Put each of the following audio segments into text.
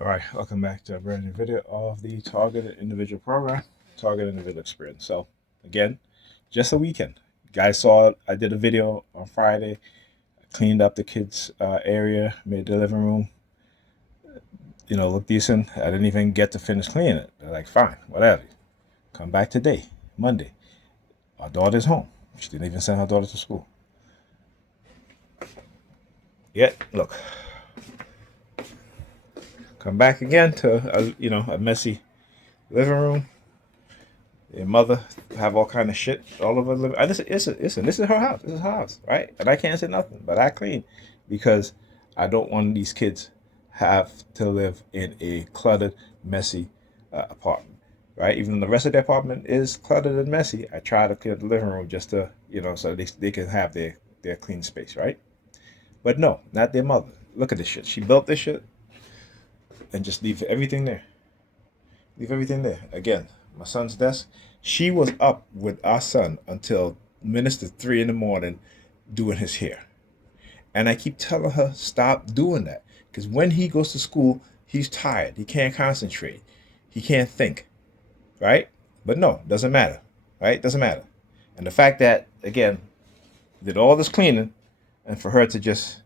All right, welcome back to a brand new video of the Targeted Individual Program, Targeted Individual Experience. So, again, just a weekend. Guys saw it. I did a video on Friday, cleaned up the kids' area, made the living room, look decent. I didn't even get to finish cleaning it. They're like, fine, whatever. Come back today, Monday. Our daughter's home. She didn't even send her daughter to school. Yet, look, come back again to a messy living room. Your mother have all kind of shit all over the living. Listen, this is her house. This is her house, right? And I can't say nothing, but I clean because I don't want these kids have to live in a cluttered, messy apartment, right? Even though the rest of the apartment is cluttered and messy, I try to clear the living room just to, so they can have their clean space, right? But no, not their mother. Look at this shit. She built this shit and just leave everything there. Leave everything there. Again, my son's desk. She was up with our son until minister 3 in the morning doing his hair. And I keep telling her, stop doing that. Because when he goes to school, he's tired. He can't concentrate. He can't think. Right? But no, doesn't matter. Right? Doesn't matter. And the fact that, again, did all this cleaning and for her to just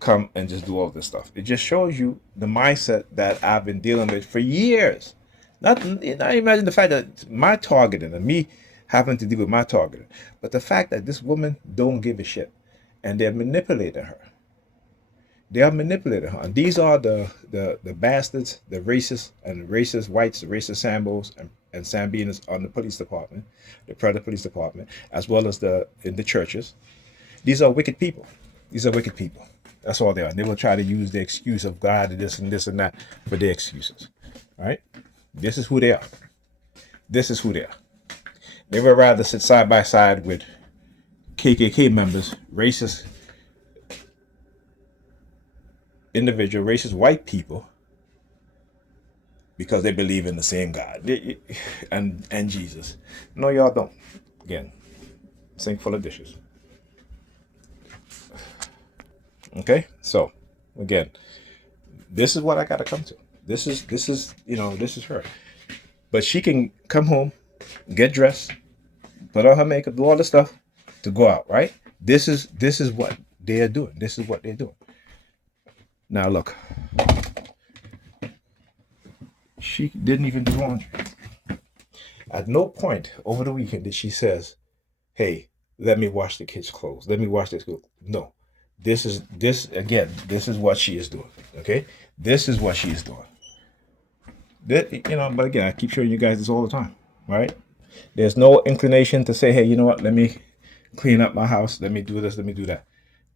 come and just do all this stuff. It just shows you the mindset that I've been dealing with for years. Not imagine the fact that my targeting and me having to deal with my targeting, but the fact that this woman don't give a shit, and they're manipulating her. They are manipulating her, and these are the bastards, the racists and racist whites, the racist Sambos and Sambinas on the police department, the Predator Police Department, as well as in the churches. These are wicked people. These are wicked people. That's all they are. They will try to use the excuse of God and this and that for their excuses. All right? This is who they are. This is who they are. They would rather sit side by side with KKK members, racist individual, racist white people, because they believe in the same God and Jesus. No, y'all don't. Again, sink full of dishes. Okay? So, again, this is what I gotta come to. This is her. But she can come home, get dressed, put on her makeup, do all the stuff to go out, right? This is what they are doing. This is what they're doing. Now look, she didn't even do laundry. At no point over the weekend did she says, "Hey, let me wash the kids' clothes. Let me wash this clothes." No, this is what she is doing. Okay, this is what she is doing. But again, I keep showing you guys this all the time, right? There's no inclination to say, hey, you know what? Let me clean up my house. Let me do this. Let me do that.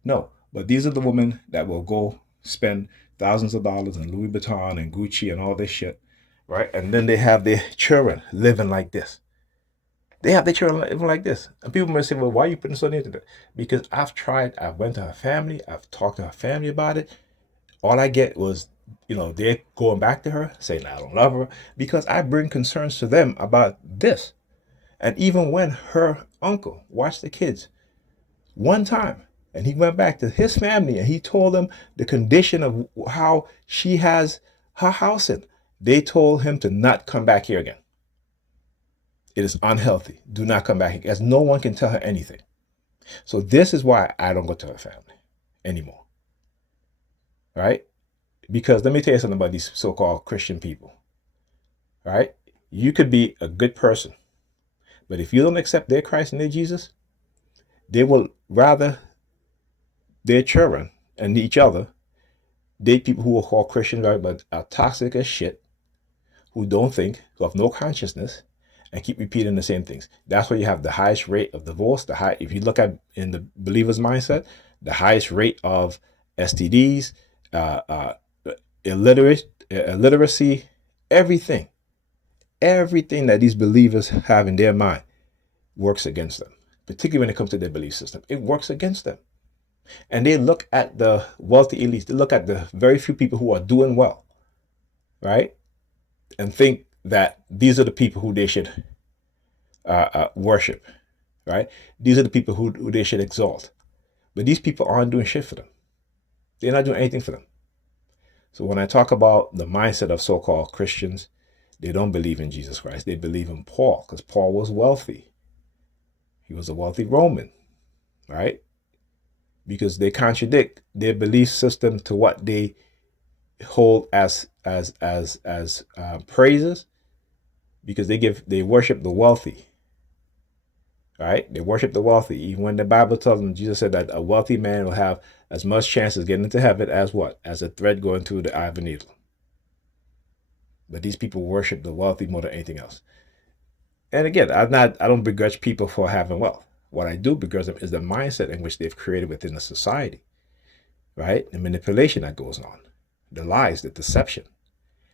No, but these are the women that will go spend thousands of dollars in Louis Vuitton and Gucci and all this shit, right? And then they have their children living like this. They have their children living like this. And people might say, well, why are you putting so into that? Because I've tried, I went to her family, I've talked to her family about it. All I get was, they're going back to her saying, I don't love her, because I bring concerns to them about this. And even when her uncle watched the kids one time, and he went back to his family and he told them the condition of how she has her house in, they told him to not come back here again. It is unhealthy. Do not come back here, as no one can tell her anything. So this is why I don't go to her family anymore. Right? Because let me tell you something about these so-called Christian people. Right? You could be a good person, but if you don't accept their Christ and their Jesus, they will rather their children and each other date people who are called Christians, right, but are toxic as shit, who don't think, who have no consciousness, and keep repeating the same things. That's why you have the highest rate of divorce. If you look at in the believer's mindset, the highest rate of STDs, illiteracy, everything, everything that these believers have in their mind works against them. Particularly when it comes to their belief system, it works against them. And they look at the wealthy elites. They look at the very few people who are doing well, right, and think that these are the people who they should worship, right? These are the people who they should exalt. But these people aren't doing shit for them. They're not doing anything for them. So when I talk about the mindset of so-called Christians, they don't believe in Jesus Christ. They believe in Paul, because Paul was wealthy. He was a wealthy Roman, right? Because they contradict their belief system to what they hold as praises, because they worship the wealthy, right? They worship the wealthy. Even when the Bible tells them, Jesus said that a wealthy man will have as much chance of getting into heaven as what? As a thread going through the eye of a needle. But these people worship the wealthy more than anything else. And again, I don't begrudge people for having wealth. What I do begrudge them is the mindset in which they've created within the society, right? The manipulation that goes on, the lies, the deception.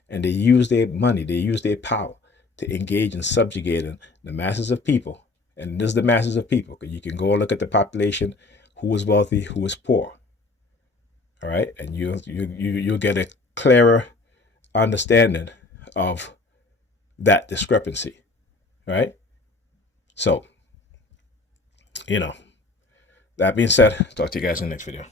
And they use their money, they use their power to engage in subjugating the masses of people. And this is the masses of people, because you can go look at the population, who is wealthy, who is poor. All right, and you'll get a clearer understanding of that discrepancy, right? So, that being said, talk to you guys in the next video.